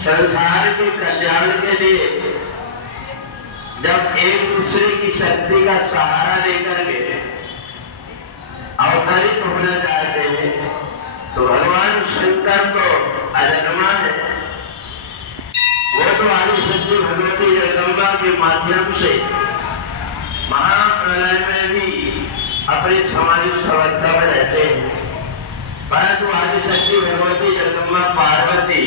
संसार के कल्याण के लिए जब एक दूसरे की शक्ति का सहारा लेकर के अवतरित होना चाहते हैं तो भगवान शंकर तो अजन्मा है। वो तो आदिशक्ति भगवती जगदम्बा के माध्यम से महाप्रलय में भी अपनी सामाजिक अवस्था में रहते हैं, परंतु आदिशक्ति भगवती जगदम्बा पार्वती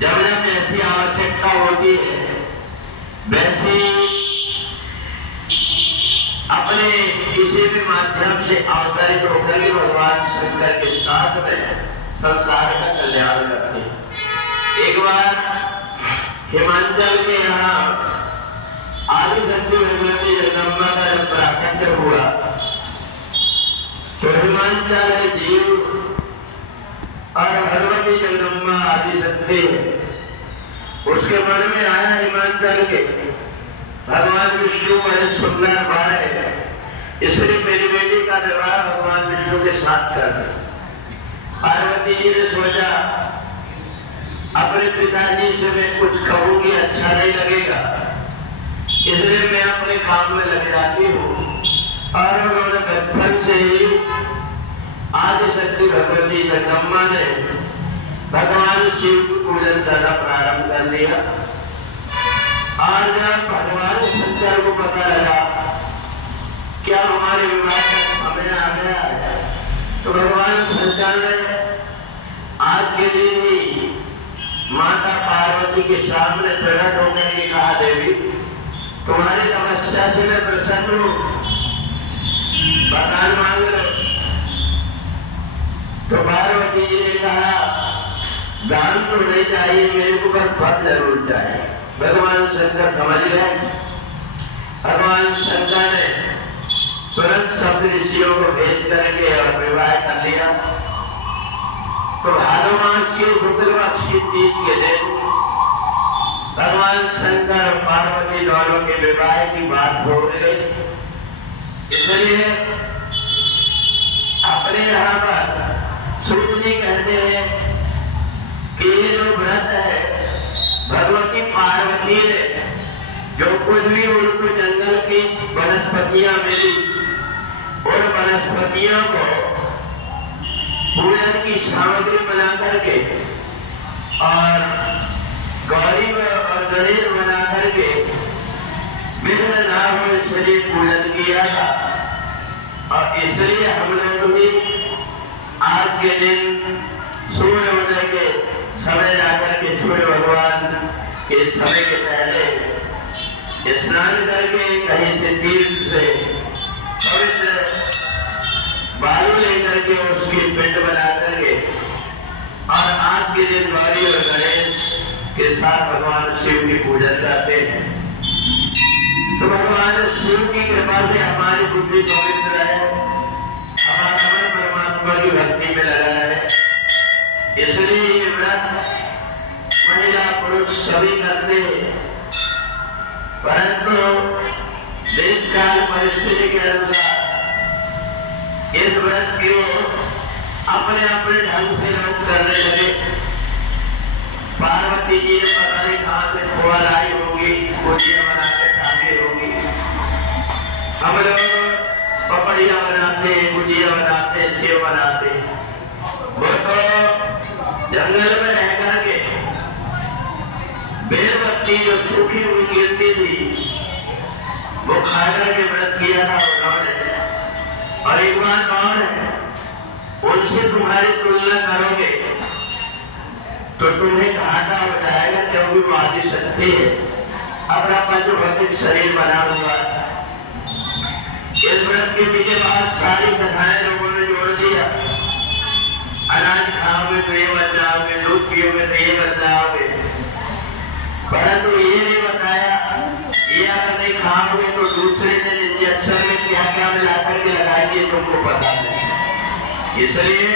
जब जब ऐसी आवश्यकता होती है वैसे अपने किसी भी माध्यम से अवतरित होकर के भगवान शंकर के साथ में संसार का कल्याण करते हैं। एक बार हिमाचल के यहाँ आदिशक्ति भगवती जगदम्बा का जब प्राकट्य हुआ तो हिमाचल जीव और भगवती जगदम्बा आदिशक्ति उसके मन में आया हिमाचल के भगवान विष्णु बड़े सुंदर बार है, इसलिए मेरी बेटी का विवाह भगवान विष्णु के साथ कर दे। पार्वती जी ने सोचा अपने पिताजी से मैं कुछ कहूंगी अच्छा नहीं लगेगा, इसलिए मैं अपने काम में लग जाती हूँ। और उन्होंने बचपन से ही आदिशक्ति भगवती जगदम्बा ने भगवान शिव की पूजन करना प्रारंभ कर दिया। और जब भगवान शंकर को पता लगा क्या हमारे विवाह का समय आ गया है तो भगवान शंकर ने आज के दिन ही माता पार्वती के सामने प्रकट होकर के कहा, देवी तुम्हारी तपस्या से मैं प्रसन्न हूँ, वरदान मांग लो। तो पार्वती जी ने कहा दान तो नहीं चाहिए मेरे को, पर फल जरूर चाहिए। भगवान शंकर समझ गए। भगवान शंकर ने तुरंत सब ऋषियों को भेज करके और विवाह कर लिया। तो भादो मास के शुक्ल पक्ष की तीज के दिन भगवान शंकर और पार्वती दोनों के विवाह की बात हो गई। इसलिए अपने यहाँ पर सूत जी कहते हैं कि ये जो व्रत है भगवती पार्वती ने जो कुछ भी उनको जंगल की वनस्पतियां मिली उन वनस्पतियों को पूजन की सामग्री बना करके और गौरी और गणेश बना करके विघ्न ना हो इसलिए पूजन किया था। और इसलिए हम लोग भी आज के दिन सूर्य उदय के समय जाकर के सूर्य भगवान के समय के पहले स्नान करके कहीं से तीर्थ से पवित्र बालू लेकर के उसकी पिंड बना करके और आज के दिन गौरी और गणेश के साथ भगवान शिव की पूजन करते हैं। तो भगवान शिव की कृपा से हमारी बुद्धि पवित्र है, हमारा मन परमात्मा की भक्ति में लगा है। इसलिए ये व्रत महिला पुरुष सभी करते हैं, परंतु देश काल परिस्थिति के अनुसार इस व्रत को अपने अपने ढंग से लोग करने लगे। पार्वती जी ने पता नहीं कहाँ से खोआ लाई होगी, गुजिया बनाते टांगे होगी। हम लोग पपड़िया बनाते, गुजिया बनाते, सेव बनाते। वो तो जंगल में रह करके बेलपत्ती जो सूखी हुई गिरती थी वो खा करके व्रत किया था उन्होंने। और एक बात और है, उनसे तुम्हारी तुलना करोगे तो तुम्हें घाटा हो जाएगा, क्योंकि वो आदिशक्ति है, अपना पंचभौतिक शरीर बना हुआ। इस व्रत के पीछे बहुत सारी कथाएं लोगों ने जोड़ दिया। अनाज खाओगे तो ये बन जाओगे, दूध पियोगे तो ये बन जाओगे, परंतु ये नहीं बताया ये अगर नहीं खाओगे तो दूसरे दिन इंजेक्शन में क्या क्या मिला करके लगाएंगे तुमको पता नहीं। इसलिए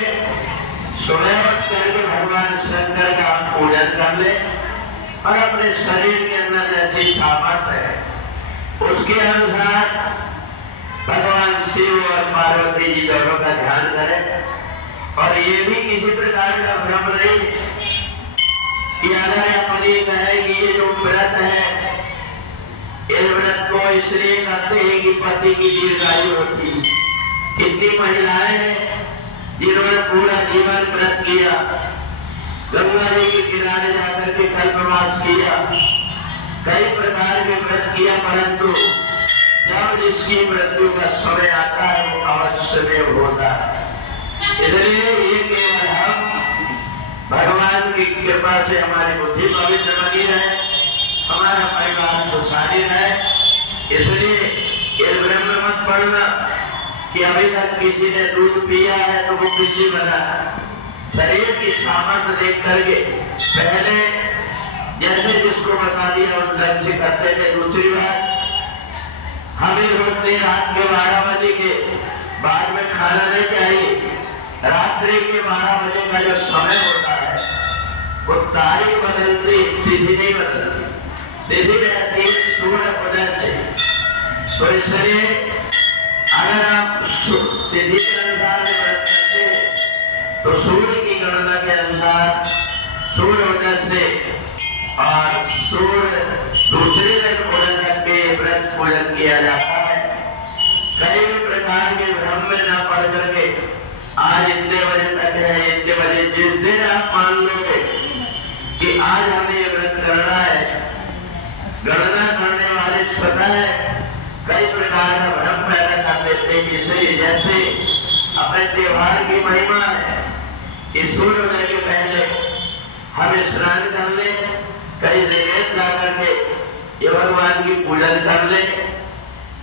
सुबह उठ करके भगवान शंकर का पूजन कर ले और अपने शरीर के अंदर जैसी सामर्थ्य है उसके अनुसार भगवान शिव और पार्वती जी दोनों का ध्यान करें। और ये भी किसी प्रकार का भ्रम नहीं है, कि अगर यह पति कहे कि ये जो व्रत है, इस व्रत को इसलिए करते हैं कि पति की दीर्घायु होती। कितनी महिलाएं हैं जिन्होंने पूरा जीवन व्रत किया, गंगा जी के किनारे जाकर के कल्पवास किया, कई प्रकार के व्रत किया, परंतु जब जिसकी मृत्यु का समय आता है वो अवश्य में होता है। इसलिए ये केवल हम भगवान की कृपा से हमारी बुद्धि पवित्र बनी रहे, हमारा परिवार खुशहाली रहे। इसलिए इस ब्रह्म मत पढ़ना कि अभी तक किसी ने दूध पिया है तो वो किसी बना। शरीर की सामर्थ्य देख करके पहले जैसे जिसको बता दिया उस ढंग से करते थे। दूसरी बात, हमें रोकते रात के 12 बजे के बाद में खाना नहीं चाहिए। रात्रि के 12 बजे का जो समय होता है वो तारीख बदलती, तिथि नहीं बदलती। तिथि रहती है सूर्य उदय से। तो इसलिए अगर आप तिथि के अनुसार व्रत करते हैं तो सूर्य की गणना के अनुसार सूर्य उदय से और सूर्य दूसरे दिन उदय तक के व्रत पूजन किया जाता है। कई भी प्रकार के भ्रम में न पड़ करके आज इतने बजे तक है, इतने बजे, जिस दिन आप मान लोगे कि आज हमें ये व्रत करना है, गणना करने वाले स्वतः कई प्रकार का भ्रम पैदा कर देते हैं। जिससे जैसे अपने त्योहार की महिमा है कि सूर्योदय के पहले हम स्नान कर ले, कई जगह जा करके ये भगवान की पूजन कर ले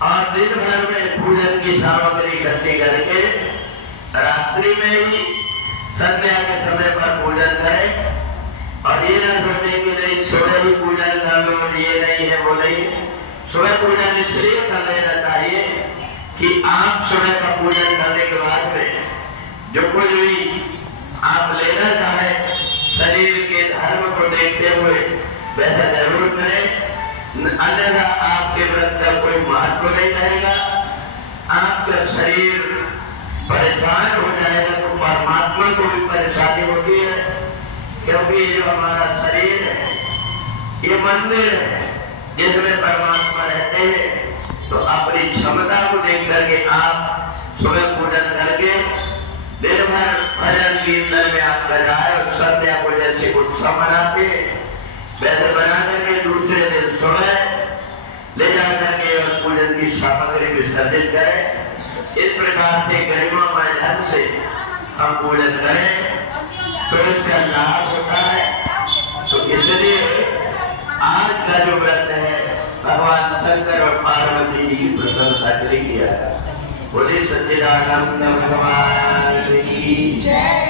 और दिन भर में पूजन की सामग्री इकट्ठी करके रात्रि में ही संध्या के समय पर पूजन करें। और ये ना सोचे कि नहीं सुबह ही पूजन कर लो, ये नहीं है वो नहीं। सुबह पूजन इसलिए कर लेना चाहिए कि आप सुबह का पूजन करने के बाद में जो कुछ भी आप लेना चाहे शरीर के धर्म को देखते हुए वैसा जरूर करें, अन्यथा आपके व्रत का कोई महत्व नहीं रहेगा। आपका शरीर परेशान हो जाएगा तो परमात्मा को भी परेशानी होती है, क्योंकि जो हमारा शरीर है ये मंदिर है जिसमें परमात्मा रहते हैं। तो अपनी क्षमता को देख करके आप सुबह पूजन करके दिन भर भजन कीर्तन में आप लगाए और संध्या को जैसे उत्सव मनाते वैसे बना करके दूसरे दिन सुबह ले जा करके और पूजन की सामग्री विसर्जित करें। इस प्रकार से गरिमामय ढंग से हम पूजन करें तो इसका लाभ होता है। तो इसलिए आज का जो व्रत है भगवान शंकर और पार्वती जी की प्रशंसा के लिए किया जाता है। बोले सच्चिदानंद भगवान की जय।